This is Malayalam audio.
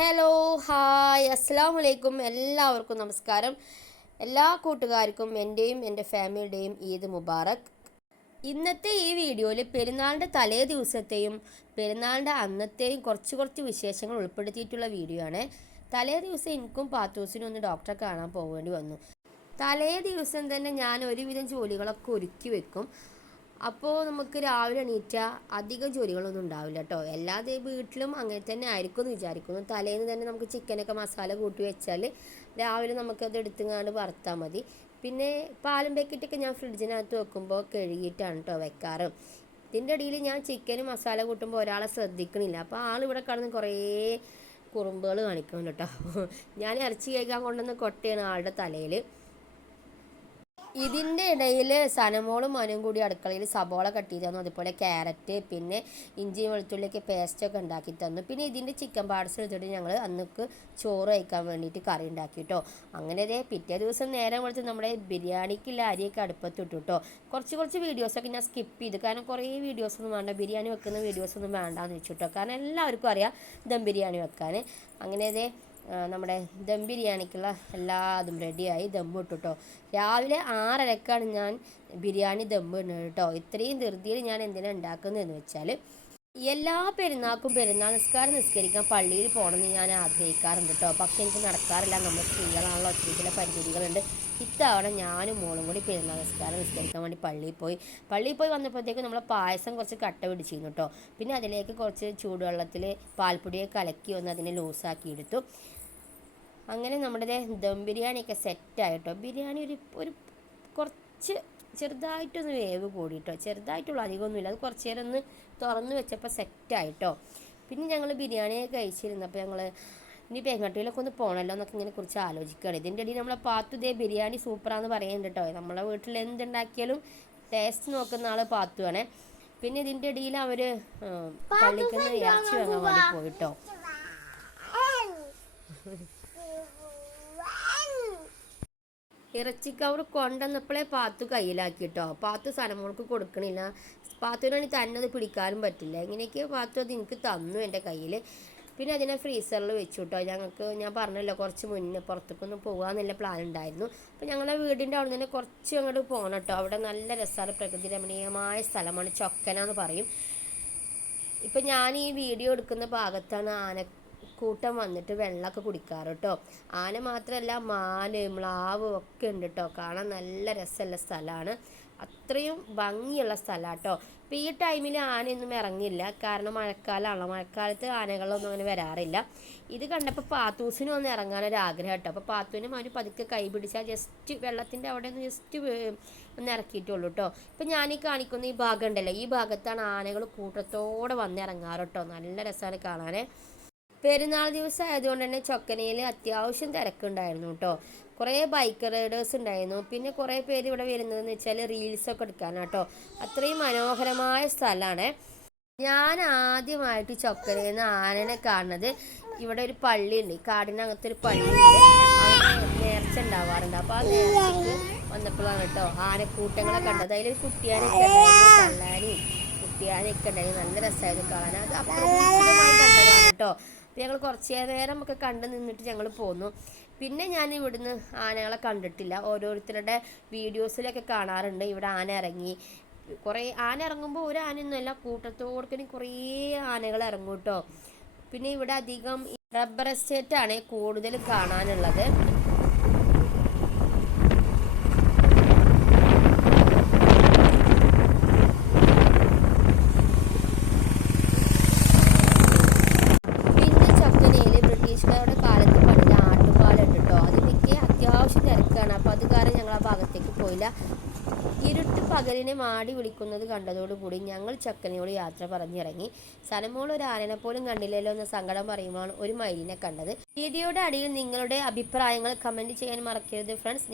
ഹലോ ഹായ് അസ്സലാമു അലൈക്കും. എല്ലാവർക്കും നമസ്കാരം. എല്ലാ കൂട്ടുകാർക്കും എൻ്റെയും എൻ്റെ ഫാമിലിയുടെയും ഈദ് മുബാറക്. ഇന്നത്തെ ഈ വീഡിയോയിൽ പെരുന്നാളിൻ്റെ തലേ ദിവസത്തെയും പെരുന്നാളിൻ്റെ അന്നത്തെയും കുറച്ച് വിശേഷങ്ങൾ ഉൾപ്പെടുത്തിയിട്ടുള്ള വീഡിയോ ആണ്. തലേ ദിവസം എനിക്കും പാത്തൂസിനും ഒന്ന് ഡോക്ടറെ കാണാൻ പോകേണ്ടി വന്നു. തലേ ദിവസം തന്നെ ഞാൻ ഒരുവിധം ജോലികളൊക്കെ ഒരുക്കി വെക്കും. അപ്പോൾ നമുക്ക് രാവിലെ എണീറ്റാൽ അധികം ജോലികളൊന്നും ഉണ്ടാവില്ല കേട്ടോ. എല്ലാ വീട്ടിലും അങ്ങനെ തന്നെ ആയിരിക്കും എന്ന് വിചാരിക്കുന്നു. തലേന്ന് തന്നെ നമുക്ക് ചിക്കനൊക്കെ മസാല കൂട്ടി വെച്ചാൽ രാവിലെ നമുക്കത് എടുത്തുങ്ങാണ്ട് വറുത്താൽ മതി. പിന്നെ പാലും പാക്കറ്റൊക്കെ ഞാൻ ഫ്രിഡ്ജിനകത്ത് വെക്കുമ്പോൾ കഴുകിയിട്ടാണ് കേട്ടോ വെക്കാറ്. ഇതിൻ്റെ ഇടയിൽ ഞാൻ ചിക്കനും മസാല കൂട്ടുമ്പോൾ ഒരാളെ ശ്രദ്ധിക്കണില്ല. അപ്പോൾ ആളിവിടെ കടന്ന് കുറേ കുറുമ്പുകൾ കാണിക്കുന്നുണ്ട് കേട്ടോ. ഞാൻ ഇറച്ചി കഴിക്കാൻ കൊണ്ടുവന്ന കൊട്ടയാണ് ആളുടെ തലയിൽ. ഇതിൻ്റെ ഇടയിൽ സനമോളും മനും കൂടി അടുക്കളയിൽ സബോള കട്ട് ചെയ്ത് തന്നു, അതുപോലെ ക്യാരറ്റ്, പിന്നെ ഇഞ്ചി വെളുത്തുള്ളിയൊക്കെ പേസ്റ്റൊക്കെ ഉണ്ടാക്കി തന്നു. പിന്നെ ഇതിൻ്റെ ചിക്കൻ പാർട്സ് എടുത്തിട്ട് ഞങ്ങൾ അന്നക്ക് ചോറ് കഴിക്കാൻ വേണ്ടിയിട്ട് കറി ഉണ്ടാക്കി കേട്ടോ. അങ്ങനെ പിറ്റേ ദിവസം നേരം വെളുത്ത് നമ്മുടെ ബിരിയാണിക്കുള്ള അരിയൊക്കെ അടുപ്പത്തിട്ടു കേട്ടോ. കുറച്ച് വീഡിയോസൊക്കെ ഞാൻ സ്കിപ്പ് ചെയ്തു, കാരണം കുറേ വീഡിയോസൊന്നും വേണ്ട, ബിരിയാണി വെക്കുന്ന വീഡിയോസൊന്നും വേണ്ടാന്ന് വെച്ചു കേട്ടോ. കാരണം എല്ലാവർക്കും അറിയാം ദം ബിരിയാണി വെക്കാൻ. അങ്ങനെ നമ്മുടെ ദം ബിരിയാണിക്കുള്ള എല്ലാതും റെഡിയായി ദമ്മ് ഇട്ടു കേട്ടോ. രാവിലെ 6:30ക്കാണ് ഞാൻ ബിരിയാണി ദമ്മ് ഇടുന്നത് കേട്ടോ. ഇത്രയും ധൃതിയിൽ ഞാൻ എന്തിനാണ് ഉണ്ടാക്കുന്നതെന്ന് വെച്ചാൽ, എല്ലാ പെരുന്നാൾക്കും പെരുന്നാൾ നിസ്കരിക്കാൻ പള്ളിയിൽ പോകണമെന്ന് ഞാൻ ആഗ്രഹിക്കാറുണ്ട് കേട്ടോ. പക്ഷെ എനിക്ക് നടക്കാറില്ല. നമ്മൾ സ്ത്രീകളാണല്ലോ, ഒത്തിരി ചില പരിമിതികളുണ്ട്. ഇത്തവണ ഞാനും മോളും കൂടി പെരുന്നാൾ നിസ്കരിക്കാൻ വേണ്ടി പള്ളിയിൽ പോയി വന്നപ്പോഴത്തേക്കും നമ്മൾ പായസം കുറച്ച് കട്ട പിടിച്ചിരുന്നു കേട്ടോ. പിന്നെ അതിലേക്ക് കുറച്ച് ചൂടുവെള്ളത്തിൽ പാൽപ്പൊടിയെ കലക്കി ഒന്ന് അതിനെ ലൂസാക്കി എടുത്തു. അങ്ങനെ നമ്മുടെ ദം ബിരിയാണിയൊക്കെ സെറ്റായിട്ടോ. ബിരിയാണി ഒരു കുറച്ച് ചെറുതായിട്ടൊന്ന് വേവ് കൂടിയിട്ടോ, ചെറുതായിട്ടുള്ള അധികമൊന്നുമില്ല. അത് കുറച്ച് നേരം ഒന്ന് തുറന്ന് വെച്ചപ്പോൾ സെറ്റായിട്ടോ. പിന്നെ ഞങ്ങൾ ബിരിയാണിയൊക്കെ കഴിച്ചിരുന്നപ്പോൾ ഞങ്ങൾ ഇനിയിപ്പോൾ എങ്ങോട്ടേലൊക്കെ ഒന്ന് പോകണമല്ലോ എന്നൊക്കെ ഇങ്ങനെ കുറിച്ച് ആലോചിക്കുകയാണ്. ഇതിൻ്റെ ഇടയിൽ നമ്മളെ പാത്തു ബിരിയാണി സൂപ്പറാന്ന് പറയുന്നുണ്ട് കേട്ടോ. നമ്മളെ വീട്ടിൽ എന്തുണ്ടാക്കിയാലും ടേസ്റ്റ് നോക്കുന്ന ആൾ പാത്തുവാണേ. പിന്നെ ഇതിൻ്റെ ഇടയിൽ അവർ പള്ളിക്ക് ഇറച്ചി വാങ്ങാൻ വേണ്ടി പോയിട്ടോ. ഇറച്ചി കവർ കൊണ്ടുവന്നപ്പോഴേ പാത്തു കയ്യിലാക്കി കേട്ടോ. പാത്തു സനമോൾക്ക് കൊടുക്കണില്ല. പാത്തുവിനാണെങ്കിൽ തന്നെ അത് പിടിക്കാനും പറ്റില്ല. എങ്ങനെയൊക്കെയോ പാത്തു അത് എനിക്ക് തന്നു എൻ്റെ കയ്യിൽ. പിന്നെ അതിനെ ഫ്രീസറിൽ വെച്ചു കേട്ടോ. ഞാൻ പറഞ്ഞല്ലോ കുറച്ച് മുന്നേ പുറത്തേക്കൊന്നും പോകാമെന്നുള്ള പ്ലാൻ ഉണ്ടായിരുന്നു. അപ്പോൾ ഞങ്ങളുടെ വീടിൻ്റെ അവിടെ നിന്ന് കുറച്ച് അങ്ങോട്ട് പോകണം കേട്ടോ. അവിടെ നല്ല രസമാണ്, പ്രകൃതി രമണീയമായ സ്ഥലമാണ്, ചൊക്കന എന്ന് പറയും. ഇപ്പം ഞാൻ ഈ വീഡിയോ എടുക്കുന്ന ഭാഗത്താണ് കൂട്ടം വന്നിട്ട് വെള്ളമൊക്കെ കുടിക്കാറ് കേട്ടോ. ആന മാത്രമല്ല, മാന് മ്ലാവ് ഒക്കെ ഉണ്ട് കേട്ടോ. കാണാൻ നല്ല രസമുള്ള സ്ഥലമാണ്, അത്രയും ഭംഗിയുള്ള സ്ഥലമാണ് കേട്ടോ. ഇപ്പം ഈ ടൈമിൽ ആനയൊന്നും ഇറങ്ങില്ല, കാരണം മഴക്കാലമാണല്ലോ. മഴക്കാലത്ത് ആനകളൊന്നും അങ്ങനെ വരാറില്ല. ഇത് കണ്ടപ്പോൾ പാത്തൂസിനും ഒന്ന് ഇറങ്ങാനൊരാഗ്രഹം കേട്ടോ. അപ്പോൾ പാത്തുവിനും അവന് പതുക്കെ കൈ പിടിച്ചാൽ ജസ്റ്റ് വെള്ളത്തിൻ്റെ അവിടെ നിന്ന് ജസ്റ്റ് ഒന്ന് ഇറക്കിയിട്ടുള്ളൂ കേട്ടോ. ഇപ്പം ഞാനീ കാണിക്കുന്ന ഈ ഭാഗം ഉണ്ടല്ലോ, ഈ ഭാഗത്താണ് ആനകൾ കൂട്ടത്തോടെ വന്നിറങ്ങാറ് കേട്ടോ. നല്ല രസമാണ് കാണാനേ. പെരുന്നാൾ ദിവസം ആയതുകൊണ്ട് തന്നെ ചൊക്കനയിൽ അത്യാവശ്യം തിരക്കുണ്ടായിരുന്നു കേട്ടോ. കുറേ ബൈക്ക് റൈഡേഴ്സ് ഉണ്ടായിരുന്നു. പിന്നെ കുറേ പേര് ഇവിടെ വരുന്നതെന്ന് വെച്ചാൽ റീൽസൊക്കെ എടുക്കാനാണ് കേട്ടോ. അത്രയും മനോഹരമായ സ്ഥലമാണ്. ഞാൻ ആദ്യമായിട്ട് ചൊക്കനയിൽ നിന്ന് ആനനെ കാണുന്നത് ഇവിടെ ഒരു പള്ളിയുണ്ട്, കാടിനകത്തൊരു പള്ളിയുണ്ട്. അവിടെ നേർച്ച ഉണ്ടാവാറുണ്ട്. അപ്പോൾ ആ നേർച്ചയ്ക്ക് വന്നപ്പോഴാണ് കേട്ടോ ആനക്കൂട്ടങ്ങളെ കണ്ടത്. അതിലൊരു കുട്ടിയാനൊക്കെ ഉണ്ടായിരുന്നു, കള്ളാനെയും കുട്ടിയാനൊക്കെ ഉണ്ടായിരുന്നു. നല്ല രസമായിരുന്നു കാണാൻ. അത് അപ്രതീക്ഷിതമായി കണ്ടതാണ് കേട്ടോ. ഞങ്ങൾ കുറച്ച് നേരം ഒക്കെ കണ്ടു നിന്നിട്ട് ഞങ്ങൾ പോന്നു. പിന്നെ ഞാൻ ഇവിടുന്ന് ആനകളെ കണ്ടിട്ടില്ല. ഓരോരുത്തരുടെ വീഡിയോസിലൊക്കെ കാണാറുണ്ട് ഇവിടെ ആന ഇറങ്ങി. കുറേ ആന ഇറങ്ങുമ്പോൾ ഒരു ആനയൊന്നുമല്ല, കൂട്ടത്തോടെ കുറേ ആനകൾ ഇറങ്ങും കേട്ടോ. പിന്നെ ഇവിടെ അധികം റബ്ബർ എസ്റ്റേറ്റാണ് കൂടുതൽ കാണാനുള്ളത്. അപ്പോൾ അത് കാരണം ഞങ്ങൾ ആ ഭാഗത്തേക്ക് പോയില്ല. ഇരുട്ട് പകലിനെ മാടി വിളിക്കുന്നത് കണ്ടതോടുകൂടി ഞങ്ങൾ ചക്കനയോട് യാത്ര പറഞ്ഞിറങ്ങി. സനമോൾ ഒരു ആനനെ പോലും കണ്ടില്ലല്ലോ എന്ന സങ്കടം പറയുമ്പോൾ ഒരു മയിലിനെ കണ്ടത്. വീഡിയോയുടെ അടിയിൽ നിങ്ങളുടെ അഭിപ്രായങ്ങൾ കമൻറ്റ് ചെയ്യാൻ മറക്കരുത് ഫ്രണ്ട്സ്.